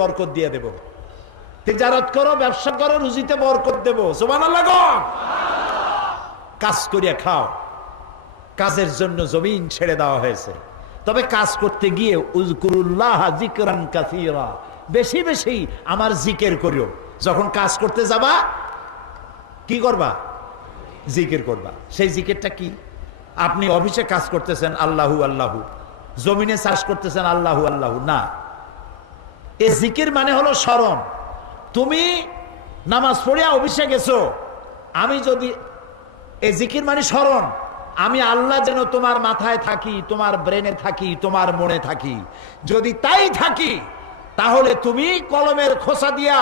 বরকত দিয়ে দেব। তিজারত করো, ব্যবসা করো, রুজিতে বরকত দেব। সুবহানাল্লাহ গো। কাজ করিয়া খাও। কাজের জন্য জমিন ছেড়ে দেওয়া হয়েছে, তবে কাজ করতে গিয়ে উযকুরুল্লাহ যিকরান কাসীরা, বেশি বেশি আমার জিকির করিও। যখন কাজ করতে যাবা কি করবা? জিকির করবা। সেই জিকিরটা কি? আপনি অফিসে কাজ করতেছেন আল্লাহু আল্লাহু, জমিনে চাষ করতেছেন আল্লাহু আল্লাহু না। এই জিকির মানে হলো স্মরণ। তুমি নামাজ পড়িয়া অফিসে গেছো, আমি যদি এই জিকির মানে স্মরণ, আমি আল্লাহ যেন তোমার মাথায় থাকি, তোমার ব্রেনে থাকি, তোমার মনে থাকি। যদি তাই থাকি তাহলে তুমি কলমের খোসা দিয়া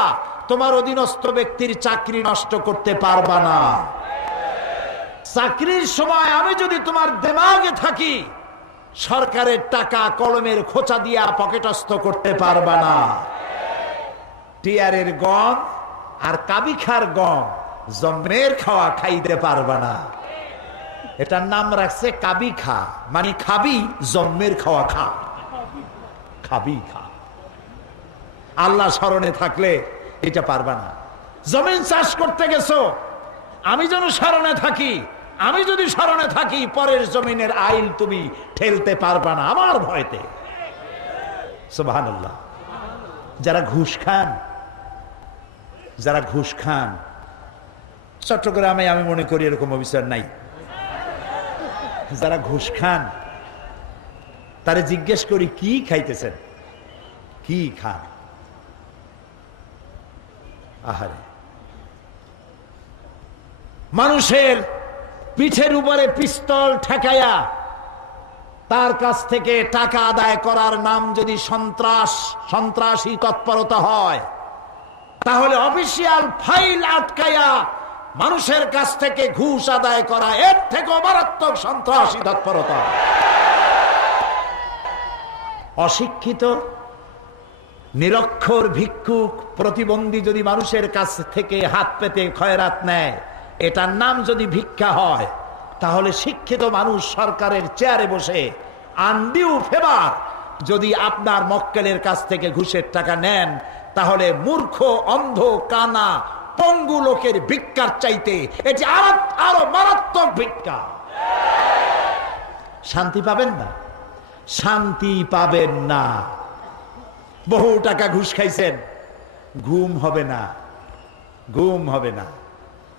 তোমার অধীনস্থ ব্যক্তির চাকরি নষ্ট করতে পারবা না। চাকরির সময় আমি যদি তোমার দিমাগে থাকি, সরকারের টাকা কলমের খোঁচা দিয়া পকেটস্থ করতে পারবা না। টিয়ারের গম আর কাবিখার গম জন্মের খাওয়া খাইতে পারবা না। এটার নাম রাখছে কাবি খা, মানে খাবি জন্মের খাওয়া খা, খাবি খা। আল্লাহ স্মরণে থাকলে এটা পারবা না। জমিন চাষ করতে গেছো, আমি যেন স্মরণে থাকি, আমি যদি স্মরণে থাকি পরের জমিনের আইল তুমি ঠেলতে পারবা না আমার ভয়তে। সুবহানাল্লাহ। যারা ঘুষ খান, যারা ঘুষ খান, চট্টগ্রামে আমি মনে করি এরকম অফিসার নাই। যারা ঘুষ খান তারা জিজ্ঞেস করি কি খাইতেছেন, কি খান? আহারে, মানুষের পিঠের উপরে পিস্তল ঠেকাইয়া তার কাছ থেকে টাকা আদায় করার নাম যদি সন্ত্রাসী তৎপরতা হয়, তাহলে অফিসিয়াল ফাইল আটকাইয়া মানুষের কাছ থেকে ঘুষ আদায় করা এর থেকে মারাত্মক সন্ত্রাসী তৎপরতা। অশিক্ষিত নিরক্ষর ভিক্ষুক প্রতিবন্ধী যদি মানুষের কাছ থেকে হাত পেতে খয়রাত নেয়, এটার নাম যদি ভিক্ষা হয়, তাহলে শিক্ষিত মানুষ সরকারের চেয়ারে বসে আনডিউ ফেভার যদি আপনার মক্কেলের কাছ থেকে ঘুষের টাকা নেন, তাহলে মূর্খ, অন্ধ, কানা, পঙ্গু লোকের ভিক্ষার চাইতে এটি আরো মারাত্মক ভিক্ষা। শান্তি পাবেন না, শান্তি পাবেন না। বহু টাকা ঘুষ খাইছেন, ঘুম হবে না, ঘুম হবে না।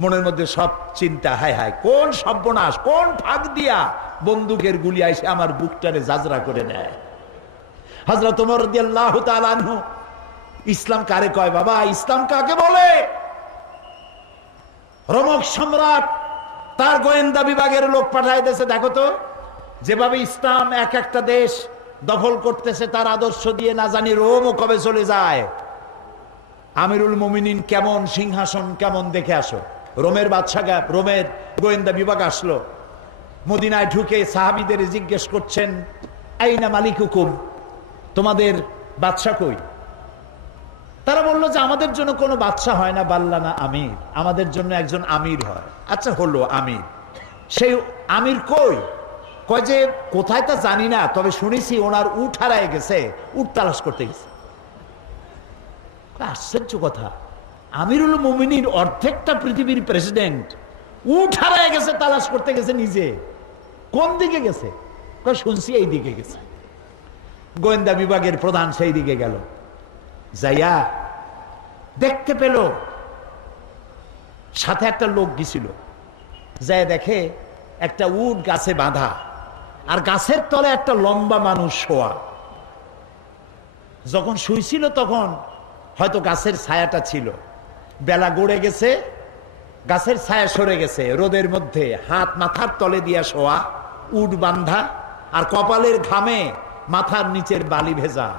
মনের মধ্যে সব চিন্তা, হায় হায় কোন সর্বনাশ, কোন ফাঁক দিয়া বন্দুকের গুলি আইসে আমার বুকটারে জাজরা করে নেয়। হযরত ওমর রাদিয়াল্লাহু তাআলা আনহু, ইসলাম কারে কয় বাবা, ইসলাম কাকে বলে? রোমক সম্রাট তার গোয়েন্দা বিভাগের লোক পাঠায় দিয়েছে, দেখো তো যেভাবে ইসলাম এক একটা দেশ দখল করতেছে, তার আদর্শ দিয়ে না জানি রোমও কবে চলে যায়। আমিরুল মুমিনিন কেমন সিংহাসন কেমন দেখে আসো। রোমের বাদশাহ, রোমের গোয়েন্দা বিভাগ আসলো, মদিনায় ঢুকে সাহাবীদের জিজ্ঞেস করছেন, আইনা মালিকুকুম, তোমাদের বাদশা কই? তারা বললো যে আমাদের জন্য কোনো বাদশা হয় না, বাল্লানা আমির, আমাদের জন্য একজন আমির হয়। আচ্ছা হলো আমির, সেই আমির কই? কয় যে কোথায় তা জানি না, তবে শুনেছি ওনার উট হারায় গেছে, উট তালাশ করতে গেছে। আশ্চর্য কথা, আমিরুল মুমিনিন অর্ধেকটা পৃথিবীর প্রেসিডেন্ট, উট হারায় গেছে তালাশ করতে গেছে নিজে। কোন দিকে গেছে? কয় শুনছি এই দিকে গেছে। গোয়েন্দা বিভাগের প্রধান সেই দিকে গেল, যাইয়া দেখতে পেল সাথে একটা লোক গেছিল, যাই দেখে একটা উট গাছে বাঁধা, আর গাছের তলে একটা লম্বা মানুষ শোয়া। যখন শুইছিল তখন হয়তো গাছের ছায়াটা ছিল, বেলা গড়ে গেছে, গাছের ছায়া সরে গেছে, রোদের মধ্যে হাত মাথার তলে দিয়া শোয়া, উট বান্ধা, আর কপালের ঘামে মাথার নিচের বালি ভেজা।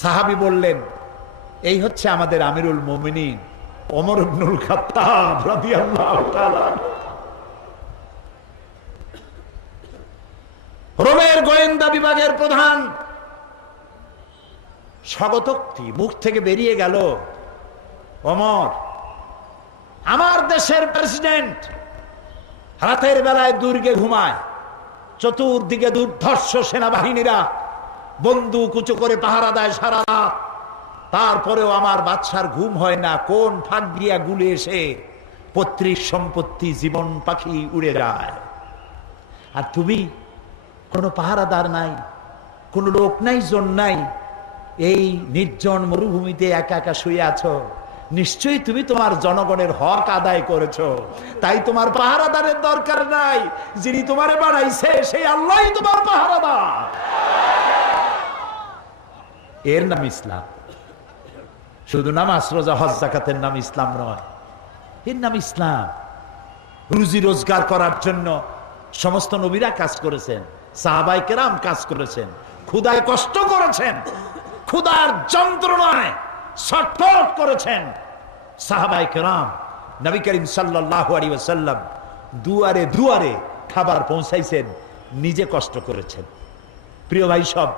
সাহাবী বললেন, এই হচ্ছে আমাদের আমিরুল মুমিনিন ওমর ইবনুল খাত্তাব রাদিয়াল্লাহু তাআলা। রোমের গোয়েন্দা বিভাগের প্রধান। স্বাগতোক্তি মুখ থেকে বেরিয়ে গেল, ওমর আমার দেশের প্রেসিডেন্ট রাতের বেলায় দুর্গে ঘুমায়, চতুর্দিকে দুর্ধর্ষ সেনাবাহিনীরা বন্দুক উঁচু করে পাহারা দেয় সারা রাত, তারপরেও আমার বাদশার ঘুম হয় না, কোন ফাঁক দিয়া গুলে এসে পৈতৃক সম্পত্তি জীবন পাখি উড়ে যায়। আর তুমি কোনো পাহারাদার নাই, কোনো লোক নাই, জন নাই, এই নির্জন মরুভূমিতে একা একা শুয়ে আছো। নিশ্চয়ই তুমি তোমার জনগণের হক আদায় করেছো, তাই তোমার পাহারাদারের দরকার নাই। যিনি তোমারে বানাইছে সেই আল্লাহই তোমার পাহারাদার। এর নাম ইসলাম। শুধু নামাজ রোজা হজ যাকাতের নাম ইসলাম নয়, এর নাম ইসলাম। রুজি রোজগার করার জন্য সমস্ত নবীরা কাজ করেছেন, সাহাবায়ে কেরাম কাজ করেছেন, ক্ষুধায় কষ্ট করেছেন, ক্ষুধার যন্ত্রণায় ছটফট করেছেন সাহাবায়ে কেরাম। নবী করিম সাল্লাল্লাহু আলাইহি ওয়াসাল্লাম দুয়ারে দুয়ারে খাবার পৌঁছাইছেন, নিজে কষ্ট করেছেন। প্রিয় ভাই সব,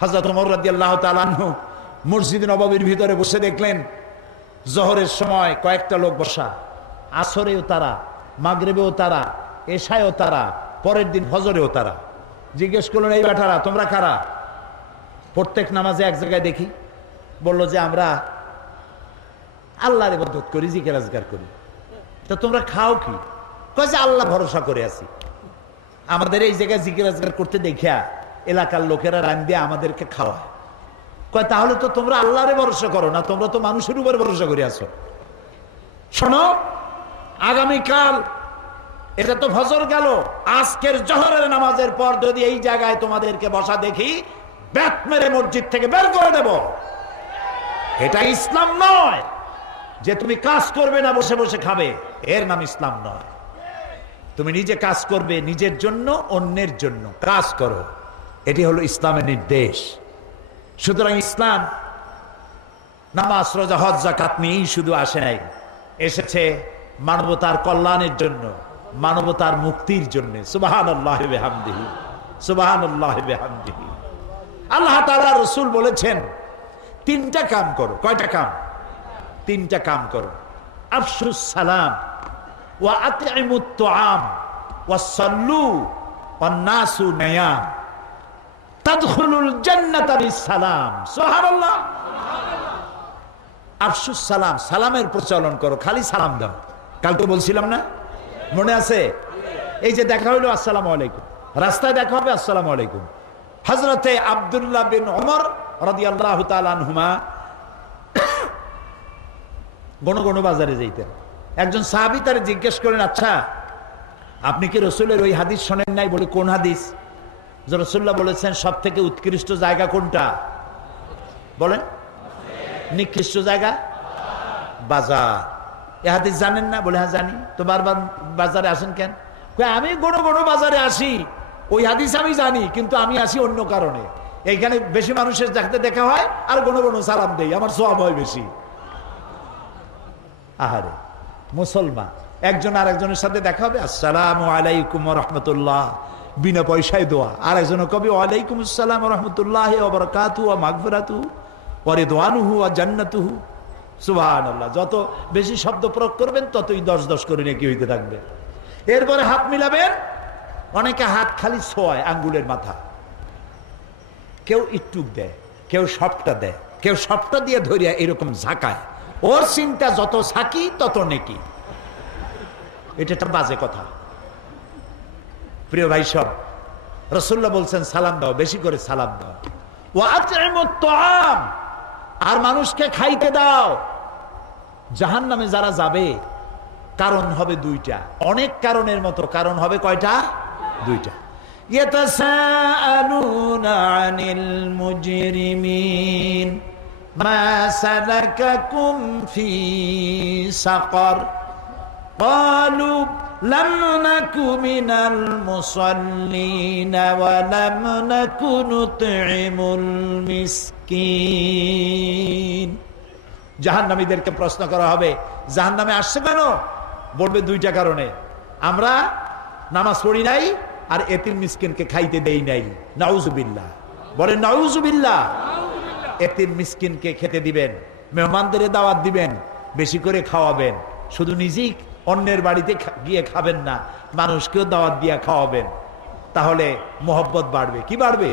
হযরত ওমর রাদিয়াল্লাহু তাআলা আনহু মসজিদ নববীর ভিতরে বসে দেখলেন জোহরের সময় কয়েকটা লোক বসা, আসরেও তারা, মাগরিবেও তারা, এশায়ও তারা, পরের দিন ফজরেও তারা। জিজ্ঞেস করলেন, এই বেটারা তোমরা কারা? প্রত্যেক নামাজে এক জায়গায় দেখি। বলল যে আমরা আল্লাহর ইবাদত করি, জিকির আজকার করি। তো তোমরা খাও কি? কয় যে আল্লাহ ভরসা করে আছি, আমাদের এই জায়গায় জিকির আজকার করতে দেখিয়া এলাকার লোকেরা রান দিয়ে আমাদেরকে খাওয়ায়। কয় তাহলে তো তোমরা আল্লাহরে ভরসা করো না, তোমরা তো মানুষের উপর ভরসা করে আছো। শোনো, আগামীকাল এটা তো ফজর গেল, আজকের জোহরের নামাজের পর যদি এই জায়গায় তোমাদেরকে বসা দেখি, ব্যাট মেরে মসজিদ থেকে বের করে দেব। এটা ইসলাম নয় যে তুমি কাজ করবে না, বসে বসে খাবে, এর নাম ইসলাম নয়। তুমি নিজে কাজ করবে, নিজের জন্য, অন্যের জন্য কাজ করো, এটি হলো ইসলামের নির্দেশ। সুতরাং ইসলাম নামাজ রোজা হজ যাকাত নিয়েই শুধু আসে নাই, এসেছে মানবতার কল্যাণের জন্য, মানবতার মুক্তির জন্য। সুবহানাল্লাহি ওয়া বিহামদিহি, সুবহানাল্লাহি ওয়া বিহামদিহি। আল্লাহ তাআলা রাসূল বলেছেন তিনটা কাম করো। কয়টা কাম? তিনটা কাম করো। আফশুস সালাম ওয়া আতইমুত তুআম ওয়া সাল্লু ওয়ান নাসু নিয়াম তাদখুলুল জান্নাতা বিসসালাম। সুবহানাল্লাহ। আফশুস সালাম, সালামের প্রচলন করো, খালি সালাম দাও। কালকে বলছিলাম না, মনে আছে? এই যে দেখা হইলো আসসালামু আলাইকুম, রাস্তায় দেখা হবে আসসালামু আলাইকুম। হযরতে আব্দুল্লাহ বিন ওমর রাদিয়াল্লাহু তাআলা আনহুমা গণ বাজারে যাইতেন। একজন সাহাবী তারে জিজ্ঞেস করেন, আচ্ছা আপনি কি রাসূলের ওই হাদিস শোনেন নাই? বলে কোন হাদিস? যে রাসূলুল্লাহ বলেছেন সব থেকে উৎকৃষ্ট জায়গা কোনটা? বলেন। নিকৃষ্ট জায়গা বাজার। এ হাদিস জানেন না? বলে হ্যাঁ জানি। তো বারবার বাজারে আসেন কেন? আমি গণ বাজারে আসি, ওই হাদিস আমি জানি, কিন্তু আমি আসি অন্য কারণে। এইখানে বেশি মানুষের যাতে দেখা হয় আর গণ সালাম দেই, আমার সওয়াব হয় বেশি। আহারে মুসলমান, একজন আরেকজনের সাথে দেখা হবে আসসালামু আলাইকুম ওয়া রাহমাতুল্লাহ, বিনা পয়সায় দোয়া। আর একজন কবি ওয়ালাইকুম আসসালাম ওয়া রাহমাতুল্লাহি ওয়া বারাকাতুহু ওয়া মাগফিরাতুহু ওয়া রিদওয়ানুহু ওয়া জান্নাতুহু। সুবহানাল্লাহ। যত বেশি শব্দ প্রয়োগ করবেন ততই 10 করে নেকি হইতে থাকবে। এরপরে হাত মিলাবেন। অনেকে হাত খালি ছোঁয় আঙ্গুলের মাথা, কেউ ইটুক দেয়, কেউ সবটা দেয়, কেউ সবটা দিয়ে ধরিয়া এরকম ঝাঁকায়। ওর চিন্তা যত ঝাঁকি তত নেকি। এটা একটা বাজে কথা। প্রিয় ভাই সব, রাসূলুল্লাহ বলছেন সালাম দাও, বেশি করে সালাম দাও। ওয়া আতইমুত তুআম, আর মানুষকে খাইতে দাও। জাহান্নামে যারা যাবে কারণ হবে দুইটা, অনেক কারণের মতো কারণ হবে কয়টা? দুইটা। ইয়াতাসাআলুনা আনিল মুজরিমিন মা সালাকাকুম ফি সাকার ক্বালু লাম নাকু মিনাল মুসাল্লিন ওয়া লাম নাকু নুতঈমুল মিসকিন। জাহান্নামীদেরকে প্রশ্ন করা হবে জাহান্নামে আসছে কেন? বলবে দুইটা কারণে, আমরা নামাজ পড়ি নাই আর এতিম মিসকিনকে খাইতে দেই নাই। নাউজুবিল্লাহ। বলেন নাউজুবিল্লাহ। এতিম মিসকিনকে খেতে দিবেন, মেহমানদের দাওয়াত দিবেন, বেশি করে খাওয়াবেন। শুধু নিজেই অন্যের বাড়িতে গিয়ে খাবেন না, মানুষকেও দাওয়াত দিয়া খাওয়াবেন। তাহলে মহব্বত বাড়বে। কি বাড়বে?